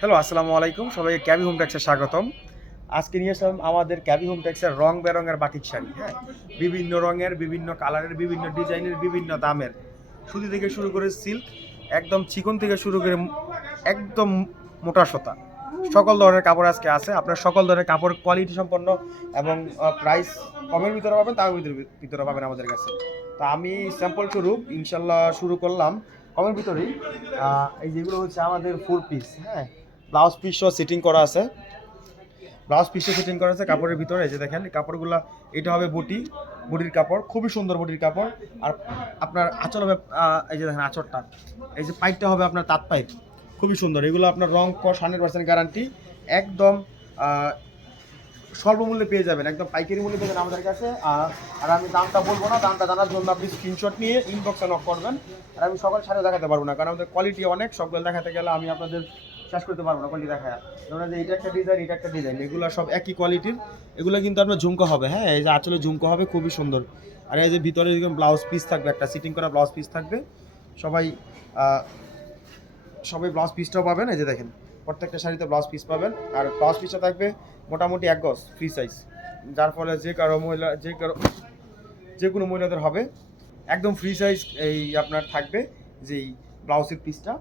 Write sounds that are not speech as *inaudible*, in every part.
Hello আসসালামু আলাইকুম। সবাইকে ক্যাবি হোম ট্যাক্সে স্বাগতম। আজকে নিয়ে আসলাম আমাদের ক্যাবি হোম ট্যাক্সের রং বেরঙের বাটিক শাড়ি হ্যাঁ? বিভিন্ন রঙের, বিভিন্ন কালারের, বিভিন্ন ডিজাইনের, বিভিন্ন দামের। সুতি থেকে শুরু করে সিল্ক, একদম চিকন থেকে শুরু করে একদম মোটা সোতা। সকল ধরনের কাপড় আজকে আছে। আপনার সকল ধরনের কাপড় কোয়ালিটি সম্পন্ন এবং প্রাইস কমের ভিতরে পাবেন তার ভিতরে ভিতরে পাবেন আমাদের কাছে। তা আমি স্যাম্পল স্বরূপ ইনশাল্লাহ শুরু করলাম। কমের ভিতরেই এই যেগুলো হচ্ছে আমাদের ফুল পিস হ্যাঁ? ব্লাউজ পিস সহ সিটিং করা আছে। ব্লাউজ পিসে সিটিং করা আছে কাপড়ের ভিতরে, এই যে দেখেন কাপড়গুলো, এটা হবে বুটি, বুটির কাপড়, খুবই সুন্দর বুটির কাপড়। আর আপনার আঁচল হবে এই যে দেখেন আঁচড়টা এই যে পাইপটা হবে আপনার তাঁত পাইপ খুবই সুন্দর। এগুলো আপনার রং কস হান্ড্রেড পার্সেন্ট গ্যারান্টি একদম স্বল্প মূল্যে পেয়ে যাবেন, একদম পাইকারি মূল্যে পেয়ে আমাদের কাছে। আর আমি দামটা বলব না, দামটা জানার জন্য আপনি স্ক্রিনশট নিয়ে ইনবক্সে নক করবেন। আর আমি সকাল সাথে দেখাতে পারব না, কারণ আমাদের কোয়ালিটি অনেক, সবগুলো দেখাতে গেলে আমি আপনাদের শেষ করতে পারব না কোয়ালিটি দেখা যেমন যে এটা একটা ডিজাইন এটা একটা ডিজাইন এগুলো সব একই কোয়ালিটির এগুলো কিন্তু আপনার ঝুমকো হবে হ্যাঁ? এই যে আঁচলে ঝুমকো হবে, খুবই সুন্দর। আর এই যে ভিতরে এরকম ব্লাউজ পিস থাকবে, একটা সিটিং করা ব্লাউজ পিস থাকবে। সবাই সবাই ব্লাউজ পিসটাও পাবেন, এই যে দেখেন, প্রত্যেকটা শাড়িতে ব্লাউজ পিস পাবেন। আর ব্লাউজ পিসটা থাকবে মোটামুটি এক গজ ফ্রি সাইজ যার ফলে যে কারও মহিলা, যে কারও, যে কোনো মহিলাদের হবে। একদম ফ্রি সাইজ এই আপনার থাকবে, যেই ব্লাউজের পিসটা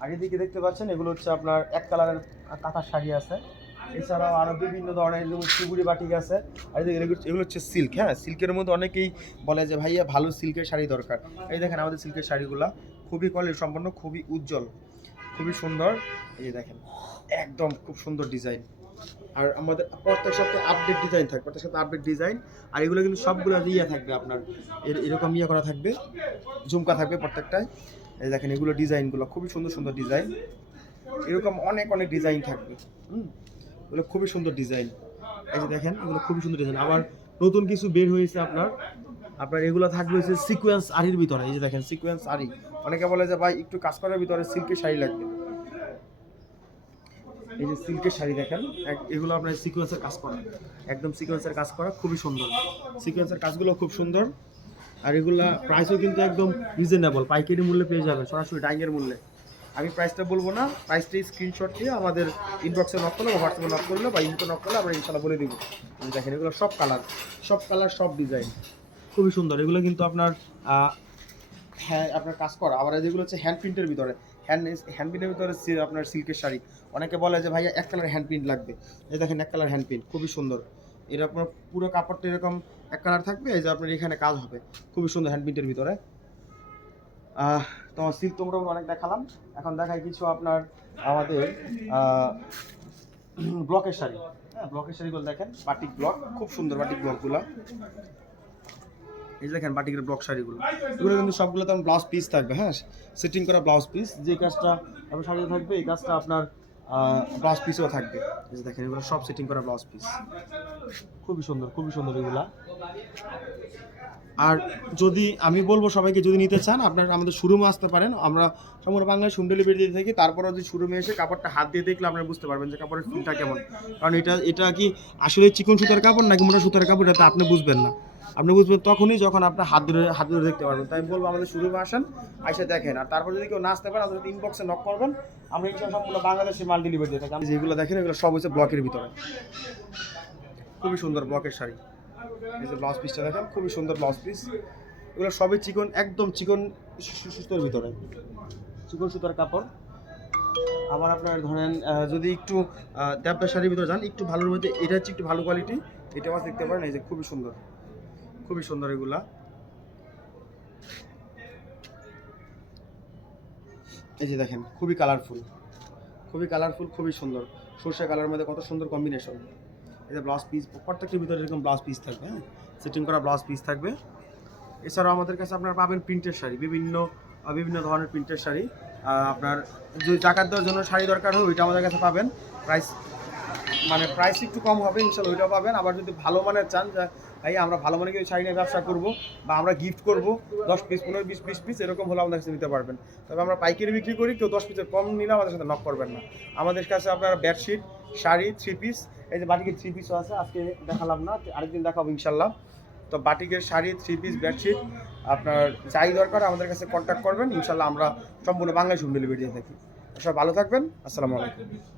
আর এদিকে দেখতে পাচ্ছেন, এগুলো হচ্ছে আপনার এক কালারের কাঁথার শাড়ি আছে। এছাড়াও আরও বিভিন্ন ধরনের শিগুড়ি বাটিক আছে। আর এগুলো হচ্ছে সিল্ক হ্যাঁ? সিল্কের মধ্যে অনেকেই বলে যে, ভাইয়া, ভালো সিল্কের শাড়ি দরকার। এই দেখেন আমাদের সিল্কের শাড়িগুলো। খুবই কোয়ালিটি সম্পন্ন, খুবই উজ্জ্বল, খুবই সুন্দর। এই দেখেন, একদম খুব সুন্দর ডিজাইন আর আমাদের প্রত্যেক সপ্তাহে আপডেট ডিজাইন থাকবে প্রত্যেক সপ্তাহে আপডেট ডিজাইন আর এগুলো কিন্তু সবগুলো ইয়ে থাকবে আপনার। এর- এরকম ইয়ে করা থাকবে, ঝুমকা থাকবে প্রত্যেকটায়। এই দেখেন, এগুলো ডিজাইনগুলো খুবই সুন্দর সুন্দর ডিজাইন। এরকম অনেক অনেক ডিজাইন থাকবে। হুম? এগুলো খুবই সুন্দর ডিজাইন। এই যে দেখেন, এগুলো খুবই সুন্দর ডিজাইন। আবার নতুন কিছু বের হয়েছে আপনার। আপনার এগুলো থাকবে হচ্ছে সিকোয়েন্স আরির ভিতরে। এই যে দেখেন, সিকোয়েন্স আরি অনেকে বলে যে, ভাই, একটু কাজ করার ভিতরে সিল্কের শাড়ি লাগবে। এই যে সিল্কের শাড়ি দেখেন এগুলো আপনার সিকোয়েন্সের কাজ করা। একদম সিকোয়েন্সের কাজ করা, খুবই সুন্দর। সিকোয়েন্সের কাজগুলো খুব সুন্দর। আর এগুলা প্রাইসও কিন্তু একদম রিজনেবল পাইকারি মূল্যে পেয়ে যাবেন, সরাসরি ডাইংয়ের মূল্যে। আমি প্রাইসটা বলব না প্রাইসটি স্ক্রিনশট দিয়ে আমাদের ইনবক্সে নক করলে বা হোয়াটসঅ্যাপে নক করলে বা ইনকো নক করলে আমরা ইনশাল্লাহ বলে দিব। দেখেন, এগুলো সব কালার সব কালার সব ডিজাইন খুবই সুন্দর। এগুলো কিন্তু আপনার হ্যাঁ আপনার কাজ করা। আবার যেগুলো হচ্ছে হ্যান্ড প্রিন্টের ভিতরে। হ্যান্ড হ্যান্ড প্রিন্টের ভিতরে আপনার সিল্কের শাড়ি। অনেকে বলে যে, ভাইয়া, এক কালার হ্যান্ড প্রিন্ট লাগবে। এই দেখেন, এক কালার হ্যান্ড প্রিন্ট খুবই সুন্দর। এটা আপনার পুরো কাপড়টা এরকম এক কালার থাকবে এই যে আপনার এখানে কাজ হবে। খুবই সুন্দর হ্যান্ড প্রিন্টের ভিতরে। আহ, তো সিল্ক তোমরা অনেক দেখালাম। এখন দেখাই কিছু আপনার আমাদের *clears throat* ব্লকের শাড়ি। হ্যাঁ ব্লকের শাড়িগুলো দেখেন বাটিক ব্লক খুব সুন্দর বাটিক ব্লকগুলো। এই দেখেন বাটিকের ব্লক শাড়িগুলো। এগুলো কিন্তু সবগুলো তেমন ব্লাউজ পিস থাকবে হ্যাঁ সেটিং করা ব্লাউজ পিস যে কাজটা আপনার শাড়িতে থাকবে এই কাজটা আপনার ব্লাউজ পিসও থাকবে। এই যে দেখেন এগুলো সব সেটিং করা ব্লাউজ পিস খুবই সুন্দর খুবই সুন্দর এগুলা। আর যদি আমি বলব সবাইকে যদি নিতে চান আপনারা আমাদের শোরুমে আসতে পারেন। আমরা সম্পূর্ণ বাংলায় হোম ডেলিভারি দিয়ে থাকি তারপরে যদি শোরুমে এসে কাপড়টা হাত দিয়ে দেখলে আপনারা বুঝতে পারবেন যে কাপড়ের ফিলটা কেমন। কারণ এটা এটা কি আসলে চিকন সুতার কাপড় নাকি মোটা সুতার কাপড় এটা আপনি বুঝবেন না। আপনি বুঝবেন তখনই যখন আপনার হাত ধরে হাত ধরে দেখতে পারবেন। তাই আমি বলব, আমাদের শোরুমে আসেন, আইসে দেখেন। আর তারপর যদি কেউ না আসতে পারেন আমাদের ইনবক্সে নক করবেন। আমরা ইনশাল্লাহ সম্পূর্ণ বাংলাদেশে মাল ডেলিভারি দিয়ে থাকি। যেগুলো দেখেন, এগুলো সব হচ্ছে ব্লকের ভিতরে। খুবই সুন্দর ব্লকের শাড়ি। এই যে ব্লাউজ পিসটা দেখেন, খুবই সুন্দর ব্লাউজ পিস এগুলো সবই চিকন, একদম চিকন সুতোর ভিতরে। চিকন সুতার কাপড়। আবার আপনার ধরেন যদি একটু দেবদা শাড়ির ভিতরে যান, একটু ভালোর মধ্যে, এটা হচ্ছে একটু ভালো কোয়ালিটি এটা আবার দেখতে পারেন, এই যে খুবই সুন্দর। খুবই সুন্দর এগুলা। এই যে দেখেন, খুবই কালারফুল খুবই কালারফুল খুবই সুন্দর। সর্ষে কালার মধ্যে কত সুন্দর কম্বিনেশন যে ব্লাউজ পিস প্রত্যেকটির ভিতরে এরকম ব্লাউজ পিস থাকবে হ্যাঁ? সেটিং করা ব্লাউজ পিস থাকবে। এছাড়াও আমাদের কাছে আপনারা পাবেন প্রিন্টের শাড়ি, বিভিন্ন বিভিন্ন ধরনের প্রিন্টের শাড়ি। আপনার যদি জাকাত দেওয়ার জন্য শাড়ি দরকার হয়, ওইটা আমাদের কাছে পাবেন। প্রাইস মানে প্রাইস একটু কম হবে, ইনশাল্লাহ ওইটাও পাবেন। আবার যদি ভালো মানের চান, যে ভাই, আমরা ভালো মানের কিছু শাড়ি নিয়ে ব্যবসা করব বা আমরা গিফট করব, দশ পিস পনেরো বিশ বিশ পিস এরকম হলে আমাদের কাছে নিতে পারবেন। তবে আমরা পাইকারি বিক্রি করি, কেউ দশ পিসের কম নিলে আমাদের সাথে নক করবেন না। আমাদের কাছে আপনারা বেডশিট শাড়ি থ্রি পিস এই যে বাটিকের থ্রি পিসও আছে, আজকে দেখালাম না, আরেকদিন দেখাবো ইনশাল্লাহ। তো বাটিকের শাড়ি থ্রি পিস বেডশিট আপনার যাই দরকার আমাদের কাছে কন্ট্যাক্ট করবেন, ইনশাল্লাহ আমরা সম্পূর্ণ বাংলায় হোম ডেলিভারি দিয়ে থাকি। সব ভালো থাকবেন, আসসালামু আলাইকুম।